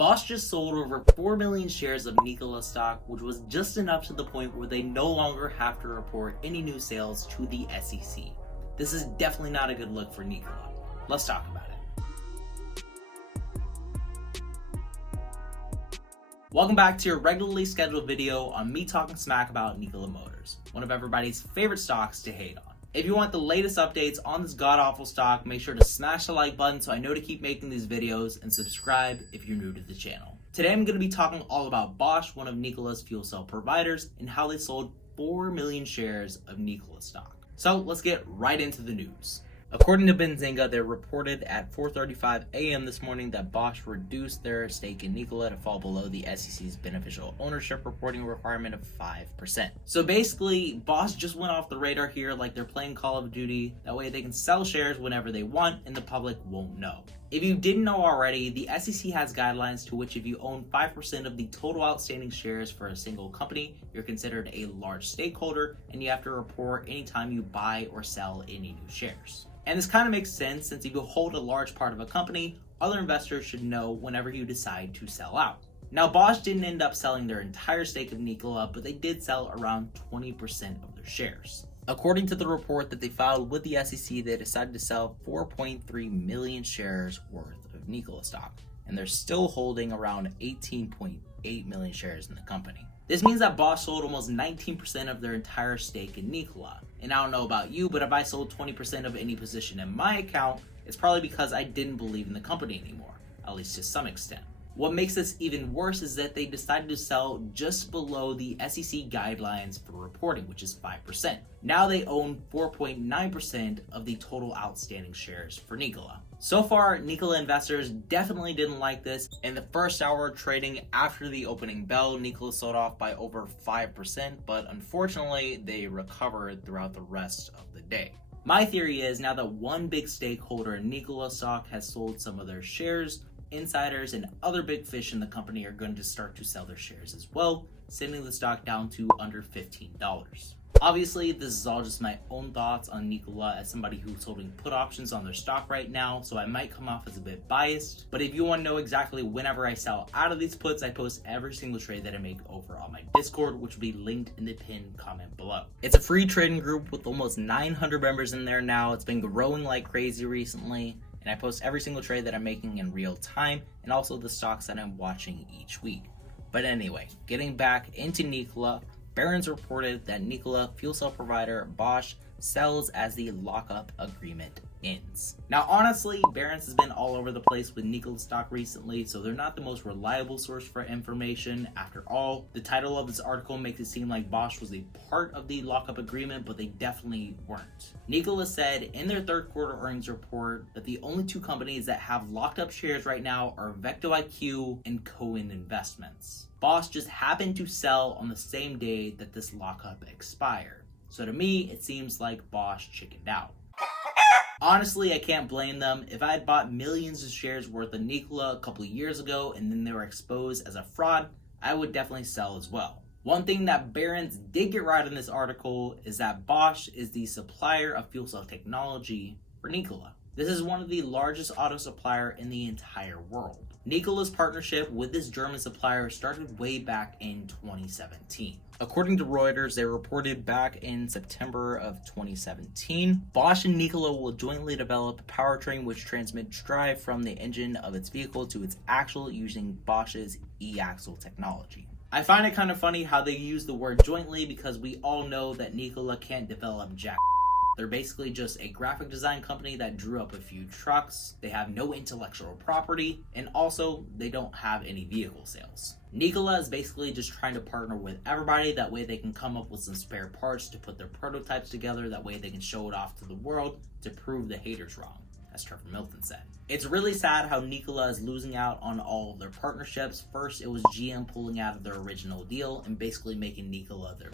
Bosch just sold over 4 million shares of Nikola stock, which was just enough to the point where they no longer have to report any new sales to the SEC. This is definitely not a good look for Nikola. Let's talk about it. Welcome back to your regularly scheduled video on me talking smack about Nikola Motors, one of everybody's favorite stocks to hate on. If you want the latest updates on this god-awful stock, make sure to smash the like button so I know to keep making these videos, and subscribe if you're new to the channel. Today I'm going to be talking all about Bosch, one of Nikola's fuel cell providers, and how they sold 4 million shares of Nikola stock. So let's get right into the news. According to Benzinga, they reported at 4:35 a.m. this morning that Bosch reduced their stake in Nikola to fall below the SEC's beneficial ownership reporting requirement of 5%. So basically, Bosch just went off the radar here like they're playing Call of Duty. That way they can sell shares whenever they want and the public won't know. If you didn't know already, the SEC has guidelines to which if you own 5% of the total outstanding shares for a single company, you're considered a large stakeholder and you have to report anytime you buy or sell any new shares. And this kind of makes sense since if you hold a large part of a company, other investors should know whenever you decide to sell out. Now, Bosch didn't end up selling their entire stake of Nikola, but they did sell around 20% of their shares. According to the report that they filed with the SEC, they decided to sell 4.3 million shares worth of Nikola stock, and they're still holding around 18.8 million shares in the company. This means that Bosch sold almost 19% of their entire stake in Nikola. And I don't know about you, but if I sold 20% of any position in my account, it's probably because I didn't believe in the company anymore, at least to some extent. What makes this even worse is that they decided to sell just below the SEC guidelines for reporting, which is 5%. Now they own 4.9% of the total outstanding shares for Nikola. So far, Nikola investors definitely didn't like this. In the first hour of trading after the opening bell, Nikola sold off by over 5%, but unfortunately, they recovered throughout the rest of the day. My theory is now that one big stakeholder in Nikola stock has sold some of their shares, insiders and other big fish in the company are going to start to sell their shares as well, sending the stock down to under $15. Obviously, this is all just my own thoughts on Nikola as somebody who's holding put options on their stock right now, so I might come off as a bit biased. But if you want to know exactly whenever I sell out of these puts, I post every single trade that I make over on my Discord, which will be linked in the pinned comment below. It's a free trading group with almost 900 members in there now. It's been growing like crazy recently, and I post every single trade that I'm making in real time and also the stocks that I'm watching each week. But anyway, getting back into Nikola, Barron's reported that Nikola fuel cell provider Bosch sells as the lockup agreement ends. Now honestly, Barron's has been all over the place with Nikola stock recently, so they're not the most reliable source for information. After all, the title of this article makes it seem like Bosch was a part of the lockup agreement, but they definitely weren't. Nikola said in their third quarter earnings report that the only two companies that have locked up shares right now are VectoIQ and Cohen Investments. Bosch just happened to sell on the same day that this lockup expired. So to me, it seems like Bosch chickened out. Honestly, I can't blame them. If I had bought millions of shares worth of Nikola a couple of years ago and then they were exposed as a fraud, I would definitely sell as well. One thing that Barron's did get right in this article is that Bosch is the supplier of fuel cell technology for Nikola. This is one of the largest auto supplier in the entire world. Nikola's partnership with this German supplier started way back in 2017. According to Reuters, they reported back in September of 2017, Bosch and Nikola will jointly develop a powertrain which transmits drive from the engine of its vehicle to its axle using Bosch's e-axle technology. I find it kind of funny how they use the word jointly because we all know that Nikola can't develop jack. They're basically just a graphic design company that drew up a few trucks. They have no intellectual property, and also they don't have any vehicle sales. Nikola is basically just trying to partner with everybody, that way they can come up with some spare parts to put their prototypes together, that way they can show it off to the world to prove the haters wrong, as Trevor Milton said. It's really sad how Nikola is losing out on all of their partnerships. First, it was GM pulling out of their original deal and basically making Nikola their...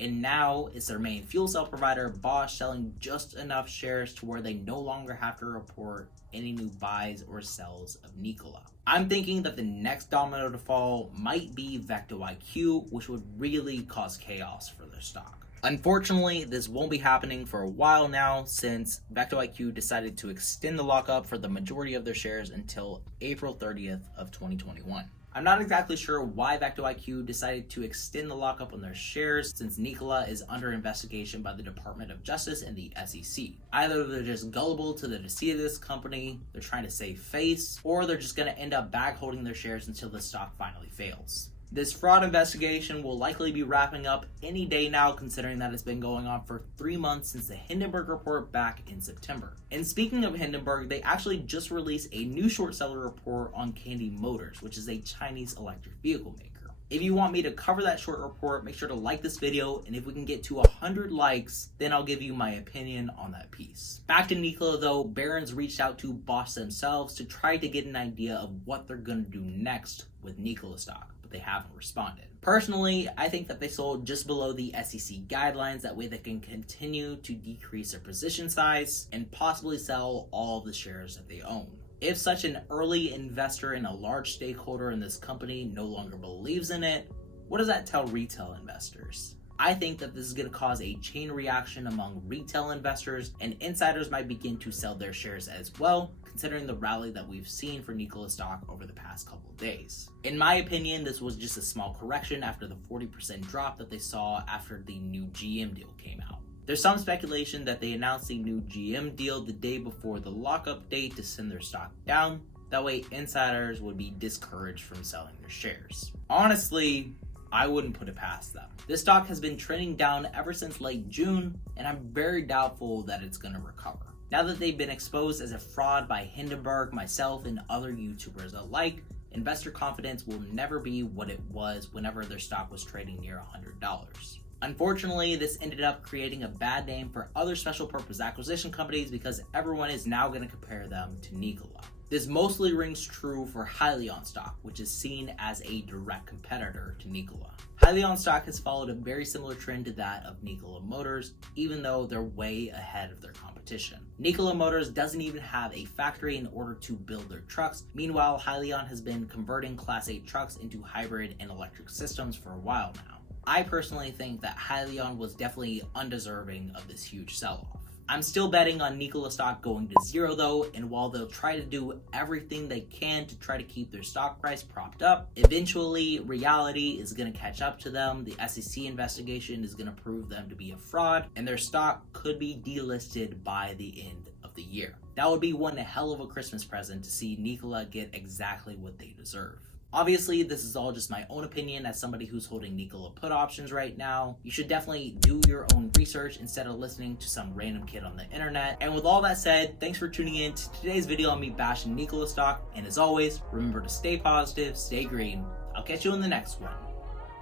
And now it's their main fuel cell provider, Bosch, selling just enough shares to where they no longer have to report any new buys or sells of Nikola. I'm thinking that the next domino to fall might be VectoIQ, which would really cause chaos for their stock. Unfortunately, this won't be happening for a while now since VectoIQ decided to extend the lockup for the majority of their shares until April 30th of 2021. I'm not exactly sure why VectoIQ decided to extend the lockup on their shares since Nikola is under investigation by the Department of Justice and the SEC. Either they're just gullible to the deceit of this company, they're trying to save face, or they're just going to end up bag holding their shares until the stock finally fails. This fraud investigation will likely be wrapping up any day now, considering that it's been going on for 3 months since the Hindenburg report back in September. And speaking of Hindenburg, they actually just released a new short seller report on Candy Motors, which is a Chinese electric vehicle maker. If you want me to cover that short report, make sure to like this video, and if we can get to 100 likes, then I'll give you my opinion on that piece. Back to Nikola though, Barron's reached out to Bosch themselves to try to get an idea of what they're going to do next with Nikola stock. They haven't responded. Personally, I think that they sold just below the SEC guidelines. That way they can continue to decrease their position size and possibly sell all the shares that they own. If such an early investor and a large stakeholder in this company no longer believes in it, what does that tell retail investors? I think that this is going to cause a chain reaction among retail investors, and insiders might begin to sell their shares as well, considering the rally that we've seen for Nikola stock over the past couple of days. In my opinion, this was just a small correction after the 40% drop that they saw after the new GM deal came out. There's some speculation that they announced the new GM deal the day before the lockup date to send their stock down. That way insiders would be discouraged from selling their shares. Honestly, I wouldn't put it past them. This stock has been trending down ever since late June, and I'm very doubtful that it's going to recover. Now that they've been exposed as a fraud by Hindenburg, myself, and other YouTubers alike, investor confidence will never be what it was whenever their stock was trading near $100. Unfortunately, this ended up creating a bad name for other special purpose acquisition companies because everyone is now going to compare them to Nikola. This mostly rings true for Hyliion stock, which is seen as a direct competitor to Nikola. Hyliion stock has followed a very similar trend to that of Nikola Motors, even though they're way ahead of their competition. Nikola Motors doesn't even have a factory in order to build their trucks. Meanwhile, Hyliion has been converting Class 8 trucks into hybrid and electric systems for a while now. I personally think that Hyliion was definitely undeserving of this huge sell-off. I'm still betting on Nikola stock going to zero though, and while they'll try to do everything they can to try to keep their stock price propped up, eventually reality is going to catch up to them. The SEC investigation is going to prove them to be a fraud, and their stock could be delisted by the end of the year. That would be one hell of a Christmas present to see Nikola get exactly what they deserve. Obviously, this is all just my own opinion as somebody who's holding Nikola put options right now. You should definitely do your own research instead of listening to some random kid on the internet. And with all that said, thanks for tuning in to today's video on me bashing Nikola stock. And as always, remember to stay positive, stay green. I'll catch you in the next one.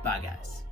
Bye, guys.